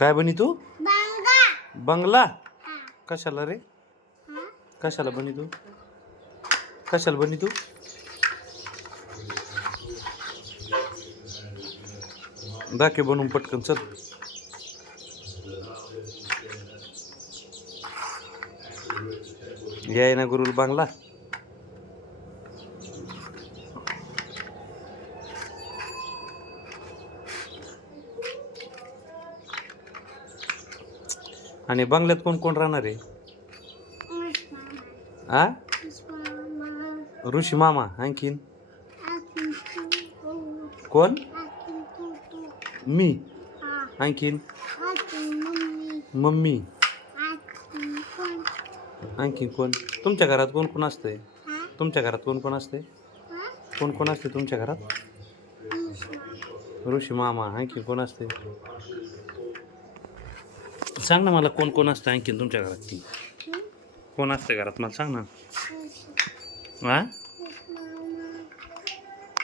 काय बनी तू? बंगला. कशाला रे? कशाला बनी तू? कशाला बनी तू? दाखे बनवून पटकन चल. याय ना गुरुल बांगला. आणि बंगल्यात कोण कोण राहणार आहे? आ ऋषी मामा. आणखीन कोण? मी. आणखीन मम्मी. आणखीन कोण? तुमच्या घरात कोण कोण असते? तुमच्या घरात कोण कोण असते? कोण कोण असते तुमच्या घरात? ऋषी मामा. आणखीन कोण असते? सांग ना मला, कोण कोण असतं आणखीन तुमच्या घरात? कोण असते घरात मला सांग ना. हा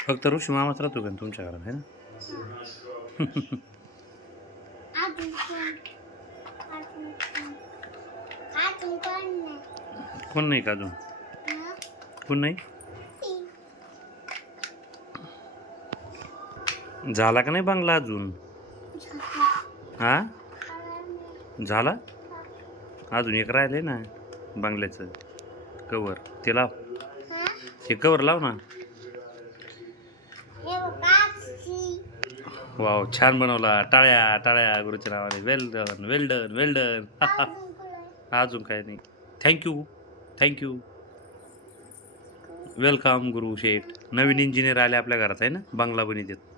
फक्त ऋषी मामाच राहतो का तुमच्या घरात, आहे ना? कोण नाही का अजून? कोण नाही? झाला का नाही बंगला अजून? हा झाला? अजून एक राहिले ना बंगल्याचं कवर. ते लाव. हे कवर लाव ना. वाव, छान बनवला. टाळ्या टाळ्या गुरुच्या नावाने. वेल डन, वेल डन, वेल डन. अजून काय नाही. Thank you, thank you. वेलकम गुरु शेठ. नवीन इंजिनियर आले आपल्या घरात, आहे ना? बंगला बनवतात.